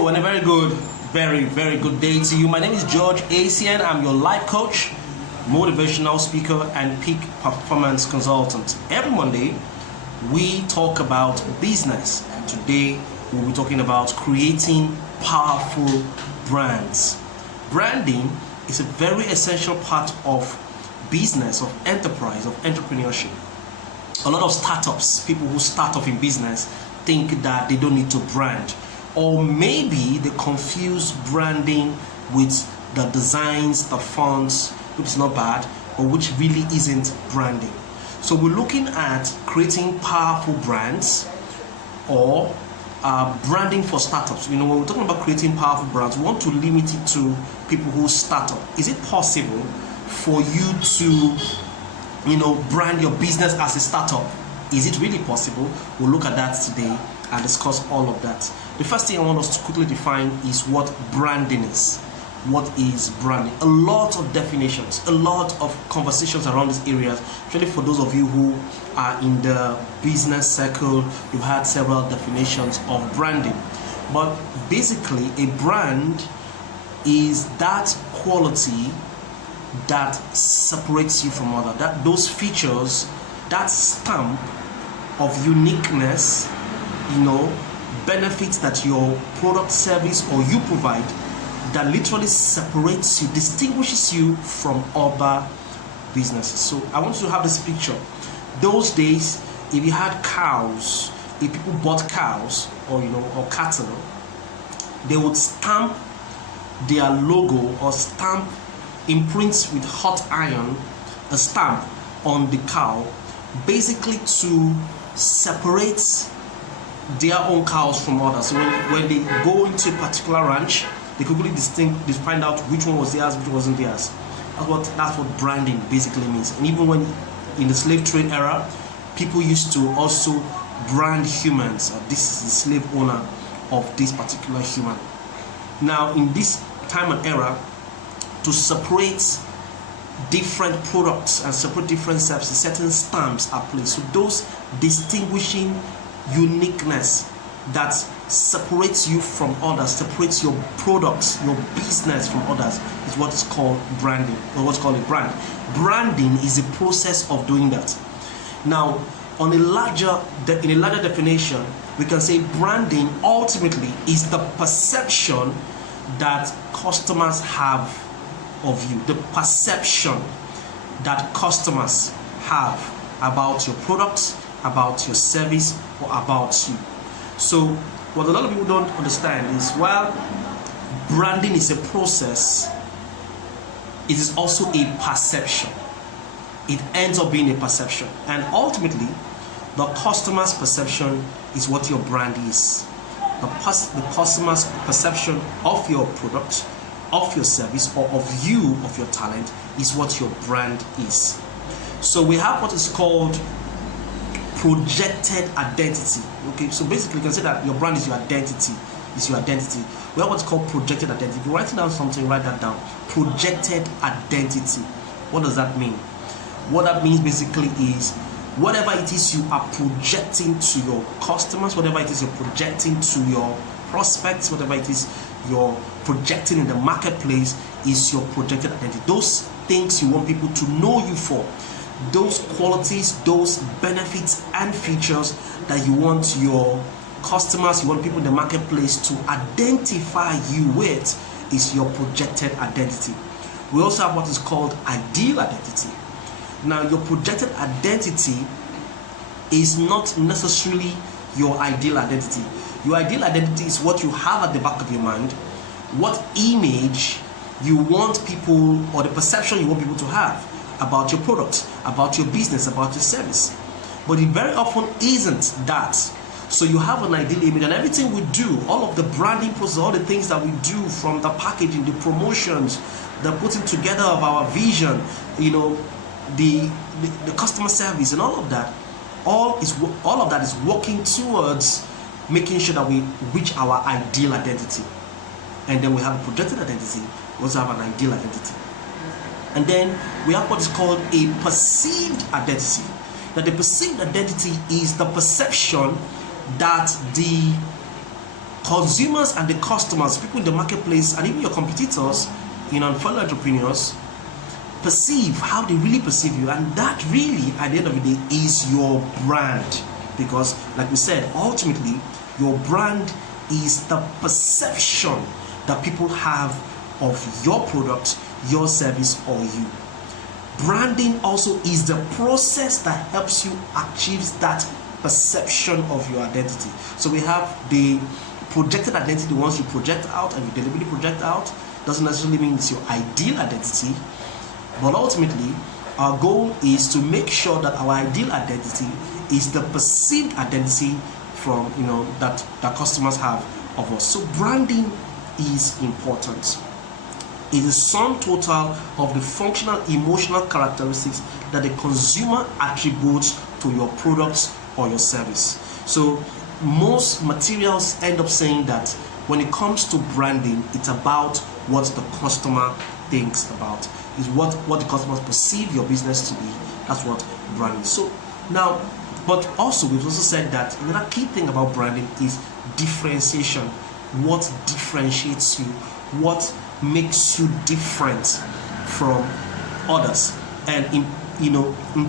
Hello and a very good day to you. My name is George Asian. I'm your life coach, motivational speaker, and peak performance consultant. Every Monday, we talk about business. And today, we'll be talking about creating powerful brands. Branding is a very essential part of business, of enterprise, of entrepreneurship. A lot of startups, people who start off in business, think that they don't need to brand. Or maybe they confuse branding with the designs, the fonts, which is not bad, but which really isn't branding. So we're looking at creating powerful brands or branding for startups. You know, when we're talking about creating powerful brands, we want to limit it to people who start up. Is it possible for you to, brand your business as a startup? Is it really possible? We'll look at that today and discuss all of that. The first thing I want us to quickly define is what branding is. What is branding? A lot of definitions, a lot of conversations around these areas, especially for those of you who are in the business circle. You've had several definitions of branding. But basically, a brand is that quality that separates you from others. Those features, that stamp of uniqueness, benefits that your product, service, or you provide that literally separates you, distinguishes you from other businesses. So I want you to have this picture. Those days, if you had cows, if people bought cows or cattle, they would stamp their logo or stamp, imprint with hot iron, a stamp on the cow, basically to separate their own cows from others. So when they go into a particular ranch, they quickly they find out which one was theirs, which wasn't theirs. That's what branding basically means. And even when in the slave trade era, people used to also brand humans. This is the slave owner of this particular human. Now, in this time and era, to separate different products and separate different services, certain stamps are placed. So those distinguishing uniqueness that separates you from others, separates your products, your business from others, is what is called branding, or what's called a brand. Branding is a process of doing that. Now, in a larger definition, we can say branding ultimately is the perception that customers have of you, the perception that customers have about your products, about your service, or about you. So what a lot of people don't understand is, while branding is a process, it is also a perception. It ends up being a perception, and ultimately the customer's perception is what your brand is. The customer's perception of your product, of your service, or of you, of your talent, is what your brand is. So we have what is called projected identity. Okay, so basically you can say that your brand is your identity. We have what's called projected identity. If you're writing down something, write that down. Projected identity. What does that mean? What that means basically is whatever it is you are projecting to your customers, whatever it is you're projecting to your prospects, whatever it is you're projecting in the marketplace, is your projected identity. Those things you want people to know you for, those qualities, those benefits and features that you want your customers, you want people in the marketplace to identify you with, is your projected identity. We also have what is called ideal identity. Now, your projected identity is not necessarily your ideal identity. Your ideal identity is what you have at the back of your mind, what image you want people, or the perception you want people to have about your product, about your business, about your service. But it very often isn't that. So you have an ideal image, and everything we do, all of the branding process, all the things that we do, from the packaging, the promotions, the putting together of our vision, the customer service, and all of that is working towards making sure that we reach our ideal identity. And then we have a projected identity. We also have an ideal identity. And then we have what is called a perceived identity. Now, the perceived identity is the perception that the consumers and the customers, people in the marketplace, and even your competitors, and fellow entrepreneurs perceive how they really perceive you, and that really at the end of the day is your brand. Because like we said, ultimately your brand is the perception that people have of your product, your service, or you. Branding also is the process that helps you achieve that perception of your identity. So we have the projected identity, the ones you project out and you deliberately project out. Doesn't necessarily mean it's your ideal identity, but ultimately our goal is to make sure that our ideal identity is the perceived identity from that customers have of us. So branding is important. It is sum total of the functional emotional characteristics that the consumer attributes to your products or your service. So most materials end up saying that when it comes to branding, it's about what the customer thinks about. Is what the customers perceive your business to be. That's what branding is. So now, but also we've also said that another key thing about branding is differentiation. What differentiates you? What makes you different from others? And in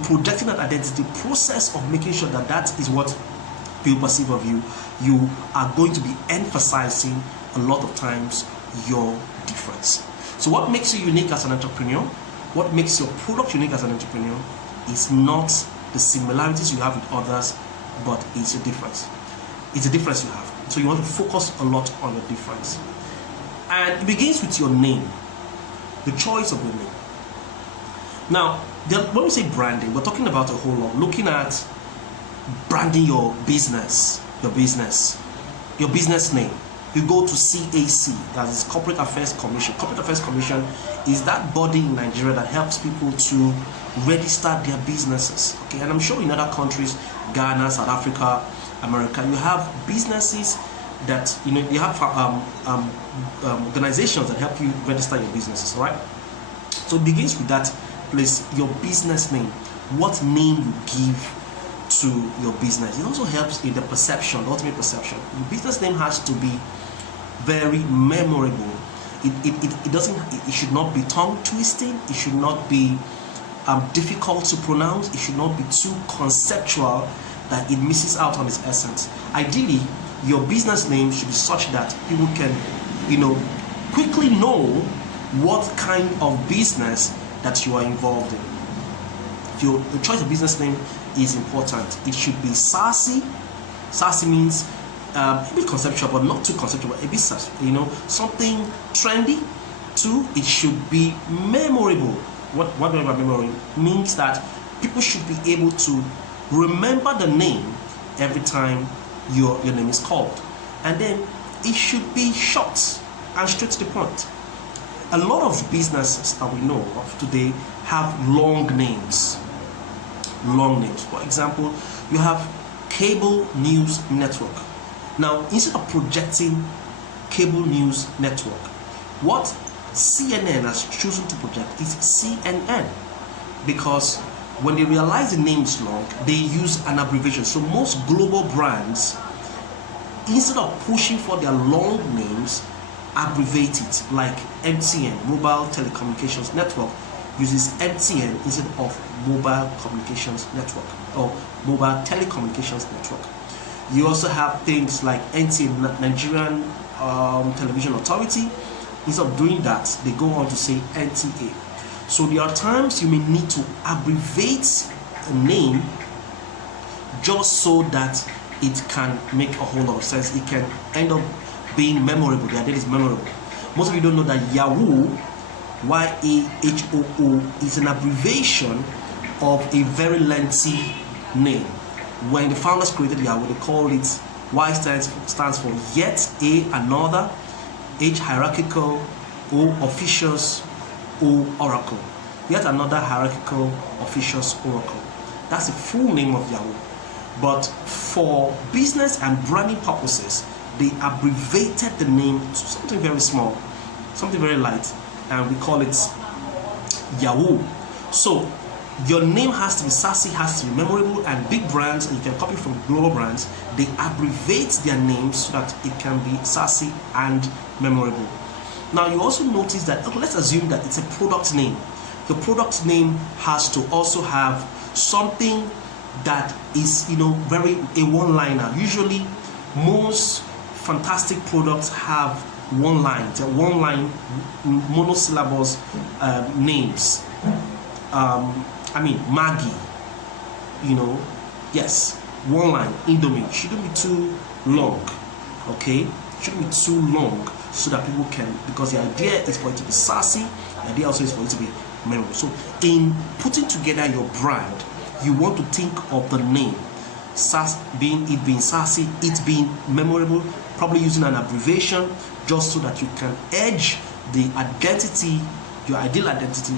projecting that identity, process of making sure that that is what people perceive of you, you are going to be emphasizing a lot of times your difference. So what makes you unique as an entrepreneur, what makes your product unique as an entrepreneur, is not the similarities you have with others, but it's a difference. It's a difference you have. So you want to focus a lot on the difference. And it begins with your name, the choice of your name. Now, when we say branding, we're talking about a whole lot. Looking at branding your business name. You go to CAC, that is Corporate Affairs Commission. Corporate Affairs Commission is that body in Nigeria that helps people to register their businesses. Okay, and I'm sure in other countries, Ghana, South Africa, America, you have businesses that you have organizations that help you register your businesses. All right. So it begins with that place, your business name. What name you give to your business. It also helps in the perception, the ultimate perception. Your business name has to be very memorable. It should not be tongue twisting. It should not be difficult to pronounce. It should not be too conceptual that it misses out on its essence. Ideally, your business name should be such that people can, quickly know what kind of business that you are involved in. Your choice of business name is important. It should be sassy. Sassy means a bit conceptual, but not too conceptual. A bit, something trendy. Two, it should be memorable. What do I mean by memorable? Means that people should be able to remember the name every time your name is called. And then it should be short and straight to the point. A lot of businesses that we know of today have long names. Long names. For example, you have Cable News Network. Now, instead of projecting Cable News Network, what CNN has chosen to project is CNN, because when they realize the name is long, they use an abbreviation. So most global brands, instead of pushing for their long names, abbreviate it, like MTN, Mobile Telecommunications Network, uses MTN instead of Mobile Communications Network or Mobile Telecommunications Network. You also have things like NTA, Nigerian Television Authority. Instead of doing that, they go on to say NTA. So there are times you may need to abbreviate a name just so that it can make a whole lot of sense. It can end up being memorable. The idea is memorable. Most of you don't know that Yahoo, YAHOO, is an abbreviation of a very lengthy name. When the founders created Yahoo, they called it, Y stands for yet a another, H hierarchical, O officious, O oracle. Yet another hierarchical, officious oracle. That's the full name of Yahoo. But for business and branding purposes, they abbreviated the name to something very small, something very light, and we call it Yahoo. So Your name has to be sassy, has to be memorable, and big brands, and you can copy from global brands, they abbreviate their names so that it can be sassy and memorable. Now you also notice that, okay, let's assume that it's a product name. The product name has to also have something that is, very a one-liner. Usually most fantastic products have one line, monosyllables names. Maggie, yes, one line. Indomie shouldn't be too long, okay? Shouldn't be too long, so that people can, because the idea is for it to be sassy, the idea also is for it to be memorable. So in putting together your brand, you want to think of the name, being sassy, it being memorable, probably using an abbreviation, just so that you can edge the identity, your ideal identity,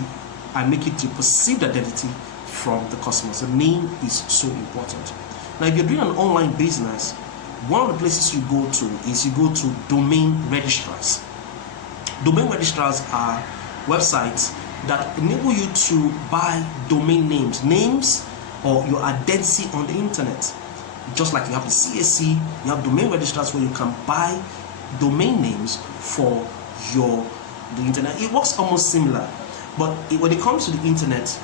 and make it your perceived identity from the customers. The name is so important. Now, if you're doing an online business, one of the places you go to is you go to domain registrars. Domain registrars are websites that enable you to buy domain names or your identity on the internet. Just like you have the CAC, you have domain registrars where you can buy domain names for the internet. It works almost similar, but when it comes to the internet,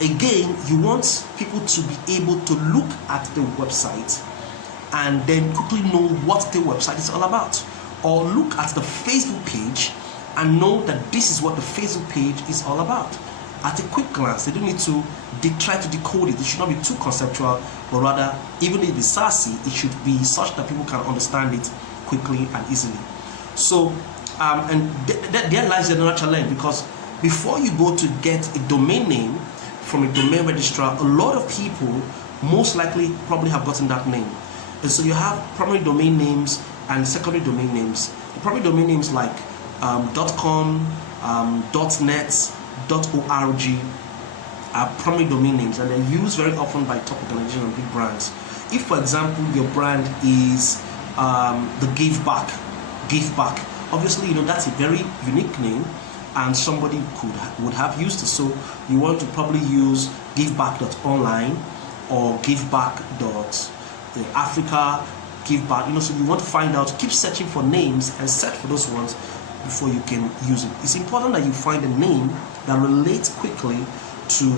again, you want people to be able to look at the website and then quickly know what the website is all about, or look at the Facebook page and know that this is what the Facebook page is all about. At a quick glance, they don't need to try to decode it. It should not be too conceptual, but rather, even if it's sassy, it should be such that people can understand it quickly and easily. So, there lies the natural challenge, because before you go to get a domain name from a domain registrar, a lot of people most likely probably have gotten that name. And so you have primary domain names and secondary domain names. The primary domain names like .com, .net, .org are primary domain names, and they're used very often by top organizations and big brands. If, for example, your brand is the Give Back, obviously, that's a very unique name, and somebody would have used it. So you want to probably use giveback.online or giveback.africa, giveback. So you want to find out, keep searching for names and search for those ones before you can use it. It's important that you find a name that relates quickly to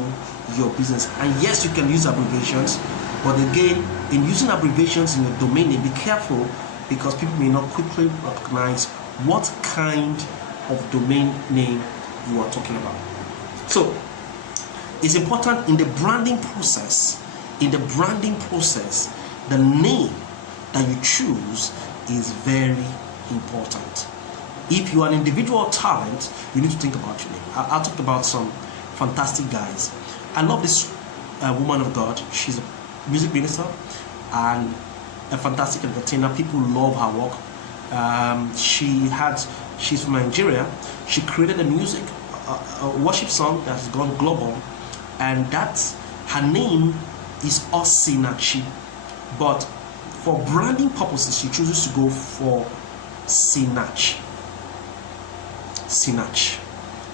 your business. And yes, you can use abbreviations, but again, in using abbreviations in your domain name, be careful, because people may not quickly recognize what kind of domain name you are talking about. So it's important in the branding process. The name that you choose is very important. If you are an individual talent, you need to think about your name. I'll talk about some fantastic guys. I love this woman of God. She's a music minister and a fantastic entertainer. People love her work. She's from Nigeria. She created a worship song that has gone global, and her name is Osinachi. But for branding purposes, she chooses to go for Sinach.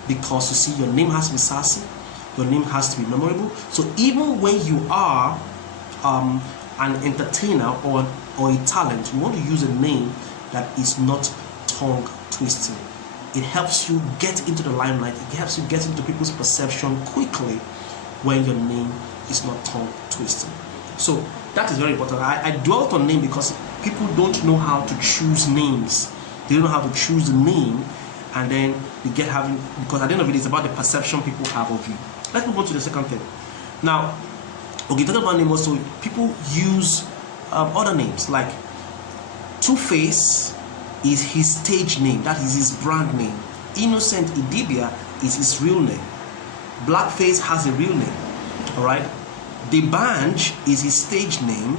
Because you see, your name has to be sassy, your name has to be memorable. So even when you are an entertainer or a talent, you want to use a name that is not tongue twisting. It helps you get into the limelight. It helps you get into people's perception quickly when your name is not tongue twisting. So that is very important. I dwelt on name because people don't know how to choose names. They don't know how to choose the name, and then they because at the end of it, it's about the perception people have of you. Let's move on to the second thing. Now, okay, talking about name also, people use other names, like Two-Face is his stage name, that is his brand name. Innocent Idibia is his real name. Blackface has a real name, all right? D'banj is his stage name.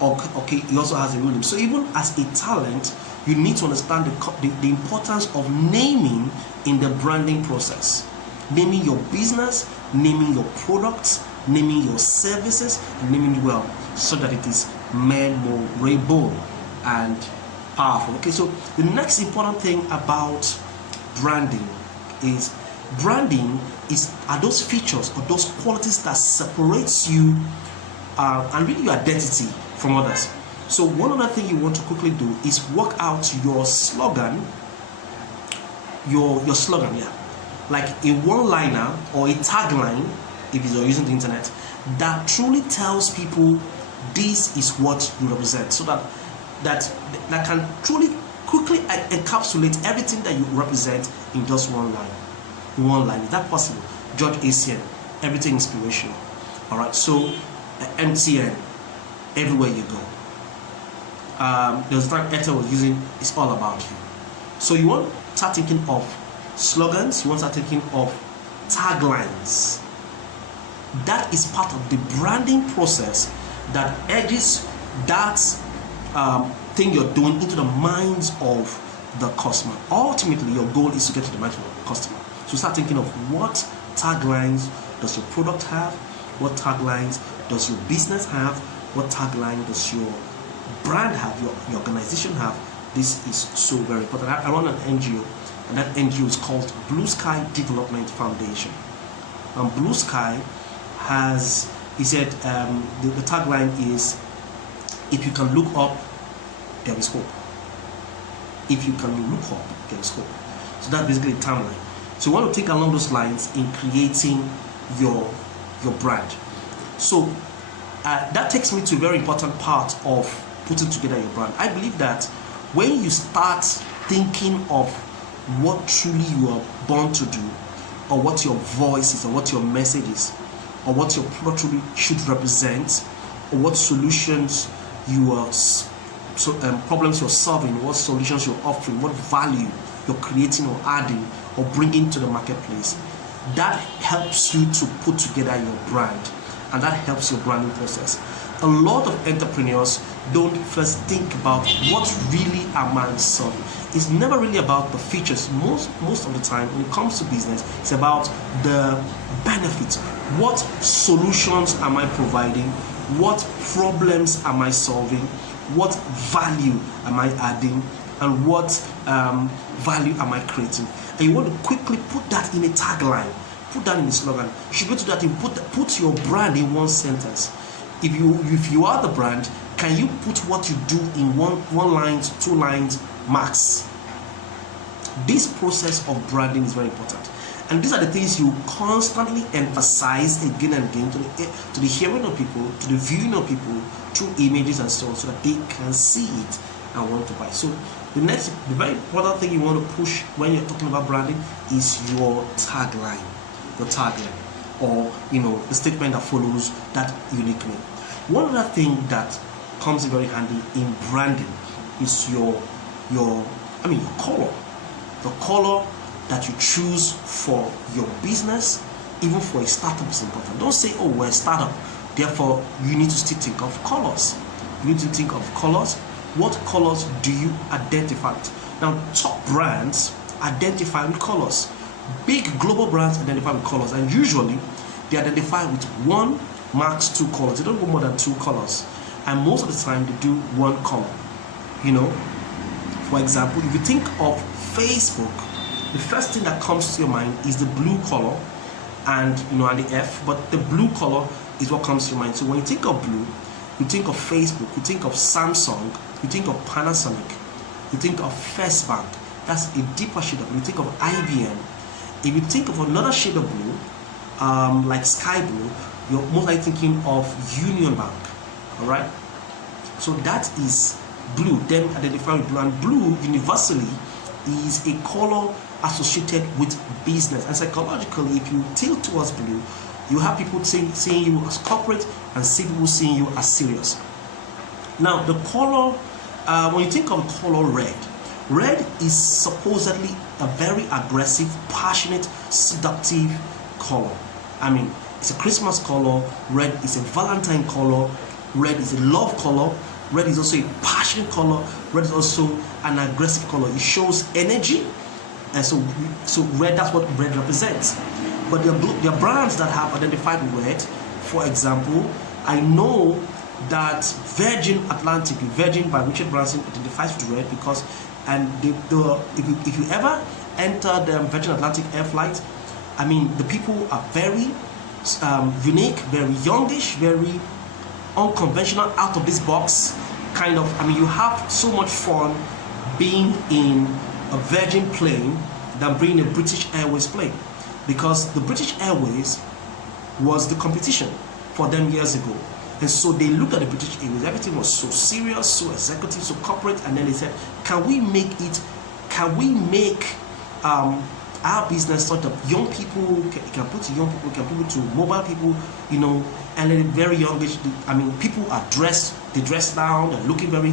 Okay, he also has a real name. So even as a talent, you need to understand the importance of naming in the branding process. Naming your business, naming your products, naming your services, and naming it well, so that it is memorable and powerful. Okay, so the next important thing about branding is Branding are those features or those qualities that separates you and really your identity from others. So one other thing you want to quickly do is work out your slogan, your slogan, yeah, like a one-liner or a tagline, if you're using the internet, that truly tells people this is what you represent, so that can truly quickly encapsulate everything that you represent in just one line. In one line, is that possible? George ACN, everything inspirational. All right, so MTN, everywhere you go. There's a time Airtel was using, it's all about you. So you want to start thinking of slogans, you want to start thinking of taglines. That is part of the branding process that edges that thing you're doing into the minds of the customer. Ultimately, your goal is to get to the mind of the customer. So start thinking of what taglines does your product have, what taglines does your business have, what tagline does your brand have, your organization have. This is so very important. I run an NGO, and that NGO is called Blue Sky Development Foundation. And Blue Sky has, he said, the tagline is, if you can look up, there is hope. If you can look up, there is hope. So that's basically the timeline. So you want to think along those lines in creating your brand. So that takes me to a very important part of putting together your brand. I believe that when you start thinking of what truly you are born to do, or what your voice is, or what your message is, or what your product really should represent, or what solutions you are, problems you're solving, what solutions you're offering, what value you're creating or adding or bringing to the marketplace, that helps you to put together your brand, and that helps your branding process. A lot of entrepreneurs don't first think about what really am I solving. It's never really about the features. Most of the time when it comes to business, it's about the benefits. What solutions am I providing? What problems am I solving? What value am I adding? And what value am I creating? And you want to quickly put that in a tagline, put that in a slogan. You should go to that and put your brand in one sentence. If you are the brand, can you put what you do in one line, 2 lines max? This process of branding is very important, and these are the things you constantly emphasize again and again to the hearing of people, to the viewing of people through images and so on, so that they can see it and want to buy. So the very important thing you want to push when you're talking about branding is your tagline, or the statement that follows that uniquely. One other thing that comes in very handy in branding is your color. The color that you choose for your business, even for a startup, is important. Don't say, oh, we're a startup, therefore you need to still think of colors. You need to think of colors. What colors do you identify with? Now, top brands identify with colors. Big global brands identify with colors, and usually they identify with 1, max 2 colors. They don't go more than 2 colors, and most of the time they do 1 color. For example, if you think of Facebook, the first thing that comes to your mind is the blue color and the F, but the blue color is what comes to your mind. So when you think of blue, you think of Facebook, you think of Samsung, you think of Panasonic, you think of First Bank. That's a deeper shade of blue. You think of IBM. If you think of another shade of blue, like sky blue, you're most likely thinking of Union Bank. All right. So that is blue. Then identify with blue, and blue universally is a color associated with business. And psychologically, if you tilt towards blue, you have people seeing you as corporate and see people seeing you as serious. Now, the color, when you think of the color red is supposedly a very aggressive, passionate, seductive color. I mean, it's a Christmas color. Red is a Valentine color. Red is a love color. Red is also a passionate color. Red is also an aggressive color. It shows energy, and so red, that's what red represents. But there are brands that have identified red. For example, I know that Virgin Atlantic, Virgin by Richard Branson, identifies with red because, and if you ever enter the Virgin Atlantic air flight, I mean, the people are very unique, very youngish, very unconventional, out of this box kind of. I mean, you have so much fun being in a Virgin plane than being a British Airways plane, because the British Airways was the competition for them years ago. And so they looked at the British Airways, everything was so serious, so executive, so corporate, and then they said, can we make our business sort of young people, can put to young people, can put to mobile people, you know, and then very youngish. I mean, people are dressed, they dress down, they're looking very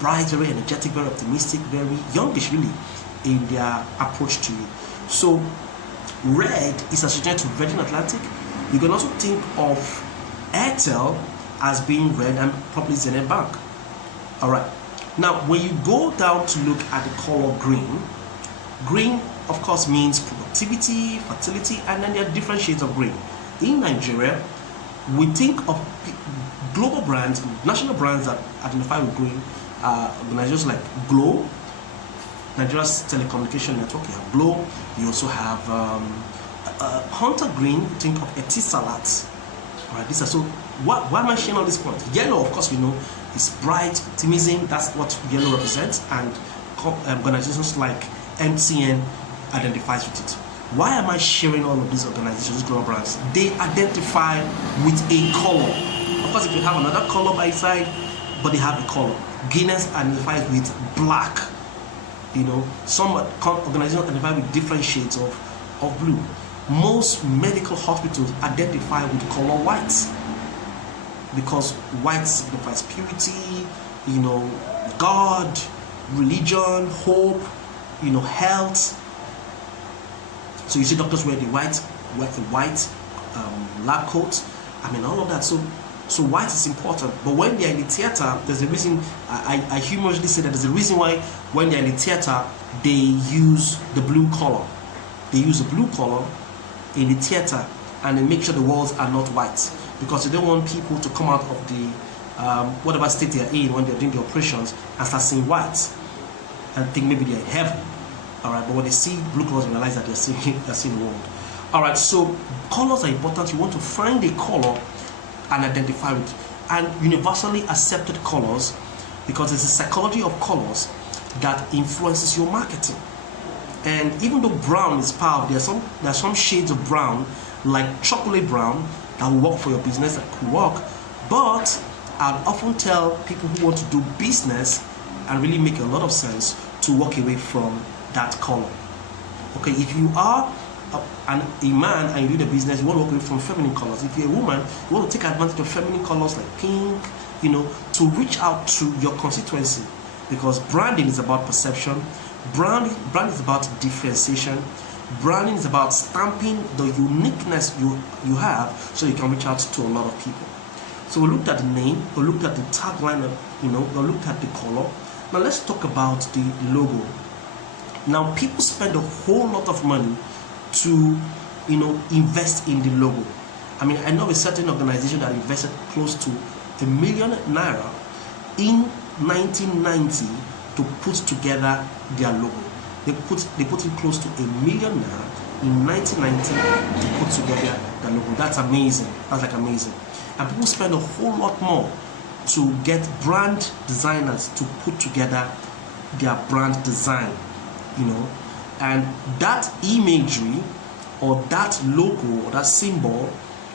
bright, very energetic, very optimistic, very youngish really in their approach to you. So Red is associated to Virgin Atlantic. You can also think of Airtel as being Red and probably Zenith Bank. All right. Now, when you go down to look at the color green, green of course means productivity, fertility, and then there are different shades of green. In Nigeria, we think of global brands, national brands that identify with green, organizations like Glo, Nigeria's telecommunication network. You have Glo. You also have Hunter Green. Think of Etisalat. All right, these are so. Why am I sharing all these points? Yellow, of course, we know is bright, optimism. That's what yellow represents, and organizations like MTN identifies with it. Why am I sharing all of these organizations, global brands? They identify with a color. Of course, if you have another color by side, but they have a color. Guinness identifies with black. You know, some organizations identify with different shades of blue. Most medical hospitals identify with color white, because white signifies purity, you know, God, religion, hope, you know, health. So you see doctors wear the white lab coats. I mean, all of that. So white is important. But when they're in the theater, there's a reason. I humorously say that there's a reason why when they're in the theater they use the blue color. They use the blue color in the theater, and they make sure the walls are not white, because they don't want people to come out of the whatever state they're in when they're doing the operations and start seeing white and think maybe they're in heaven. All right, but when they see blue colors, they realize that they're seeing the world. All right, so colors are important. You want to find a color and identify with, and universally accepted colors, because it's the psychology of colors that influences your marketing. And even though brown is powerful, there are some shades of brown, like chocolate brown, that will work for your business, that could work. But I'd often tell people who want to do business and really make a lot of sense to walk away from that color. Okay, if you are a man and you do the business, you want to walk away from feminine colors. If you're a woman, you want to take advantage of feminine colors like pink, you know, to reach out to your constituency, because branding is about perception. Brand is about differentiation. Branding is about stamping the uniqueness you have, so you can reach out to a lot of people. So we looked at the name, we looked at the tagline, you know, we looked at the color. Now let's talk about the logo. Now people spend a whole lot of money to, you know, invest in the logo. I mean, I know a certain organization that invested close to ₦1 million in 1990 to put together their logo. They put in close to ₦1 million in 1990 to put together their logo. That's amazing. That's like amazing. And people spend a whole lot more to get brand designers to put together their brand design, you know. And that imagery or that logo or that symbol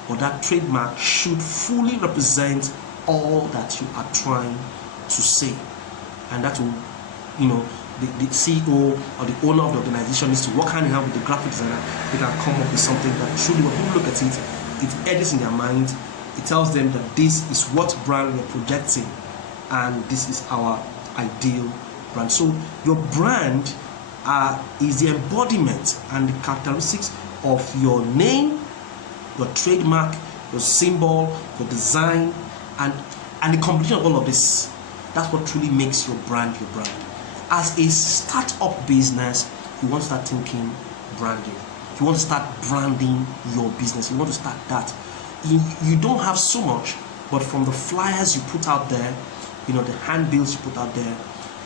or that trademark should fully represent all that you are trying to say. And that will, you know, the CEO or the owner of the organization needs to work hand in hand with the graphic designer. They can come up with something that truly, when people look at it, it edits in their mind. It tells them that this is what brand we're projecting, and this is our ideal brand. So your brand is the embodiment and the characteristics of your name, your trademark, your symbol, your design, and the combination of all of this. That's what truly makes your brand your brand. As a start-up business, you want to start thinking branding. You want to start branding your business. You want to start that. You don't have so much, but from the flyers you put out there, you know, the handbills you put out there,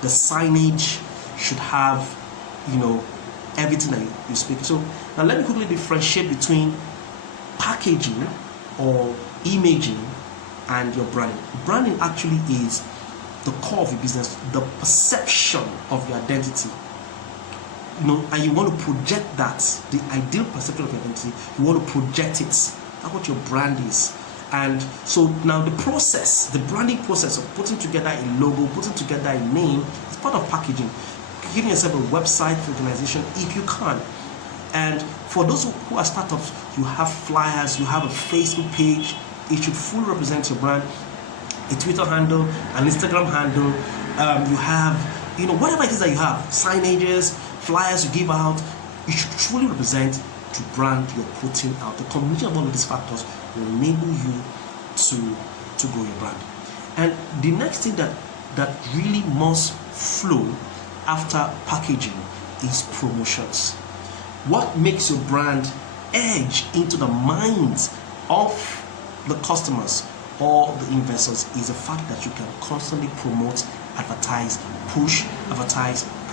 the signage should have, you know, everything that you speak. So now let me quickly differentiate between packaging or imaging and your branding. Branding actually is the core of your business, the perception of your identity. And you want to project that, the ideal perception of your identity, you want to project it. That's what your brand is. And so now the branding process of putting together a logo, putting together a name, is part of packaging. Giving yourself a website for organization if you can. And for those who are startups, you have flyers, you have a Facebook page. It should fully represent your brand. A Twitter handle, an Instagram handle. You have, whatever it is that you have, signages, flyers you give out. You should truly represent the brand you're putting out. The combination of all of these factors will enable you to grow your brand. And the next thing that really must flow after packaging is promotions. What makes your brand edge into the minds of the customers or the investors is the fact that you can constantly promote, advertise, push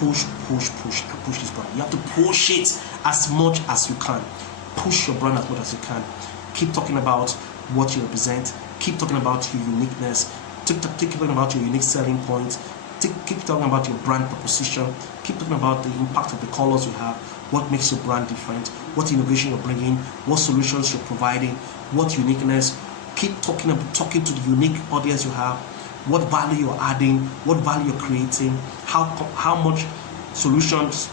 this brand. You have to push it as much as you can. Push your brand as much as you can. Keep talking about what you represent. Keep talking about your uniqueness. Keep talking about your unique selling points. Keep talking about your brand proposition. Keep talking about the impact of the colors you have, what makes your brand different, what innovation you're bringing, what solutions you're providing, what uniqueness. Keep talking to the unique audience you have, what value you're adding, what value you're creating, how much solutions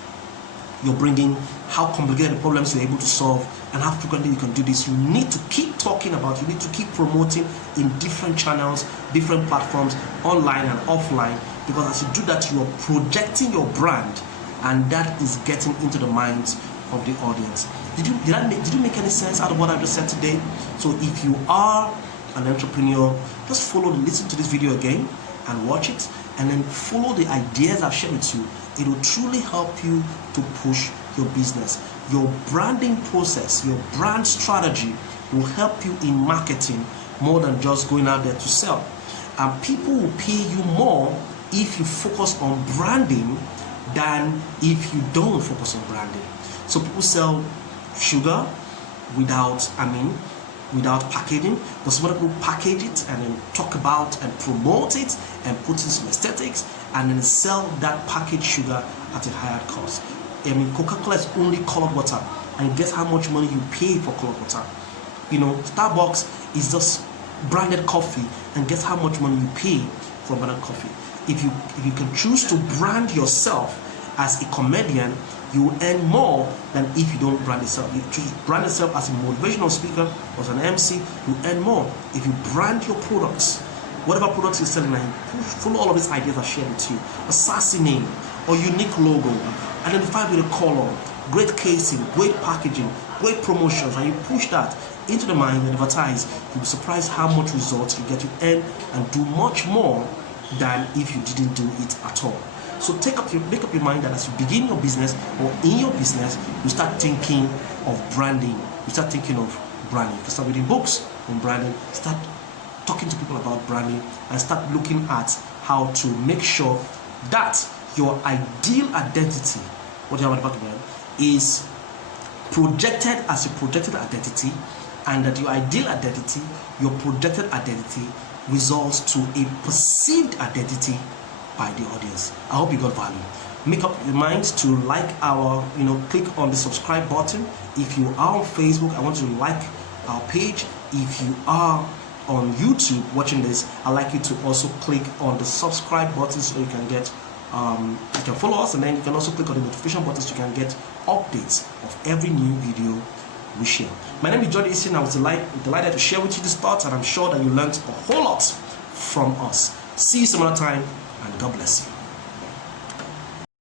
you're bringing, how complicated problems you're able to solve, and how frequently you can do this. You need to keep talking about, you need to keep promoting in different channels, different platforms, online and offline, because as you do that, you are projecting your brand, and that is getting into the minds of the audience. Did you make any sense out of what I just said today? So if you are an entrepreneur, just listen to this video again and watch it, and then follow the ideas I've shared with you. It will truly help you to push your business. Your branding process, your brand strategy will help you in marketing more than just going out there to sell. And people will pay you more if you focus on branding than if you don't focus on branding. So people sell sugar without packaging, but some people package it and then talk about and promote it and put in some aesthetics and then sell that packaged sugar at a higher cost. Coca-Cola is only colored water, and guess how much money you pay for colored water? Starbucks is just branded coffee, and guess how much money you pay for branded coffee? If you can choose to brand yourself as a comedian, you will earn more than if you don't brand yourself. You choose to brand yourself as a motivational speaker or as an MC, you earn more. If you brand your products, whatever products you're selling, and you follow all of these ideas I shared with you, a sassy name or unique logo, identify with a color, great casing, great packaging, great promotions, and you push that into the mind and advertise, you'll be surprised how much results you get to earn and do much more than if you didn't do it at all. So make up your mind that as you begin your business or in your business, you start thinking of branding. You start thinking of branding. You can start reading books on branding, start talking to people about branding, and start looking at how to make sure that your ideal identity, what you have about brand, is projected as a projected identity, and that your ideal identity, your projected identity, results to a perceived identity by the audience. I hope you got value. Make up your mind to like our, click on the subscribe button. If you are on Facebook, I want you to like our page. If you are on YouTube watching this, I'd like you to also click on the subscribe button so you can get you can follow us, and then you can also click on the notification button so you can get updates of every new video we share. My name is Jordan Easton. I was delighted to share with you these thoughts, and I'm sure that you learned a whole lot from us. See you some other time, and God bless you.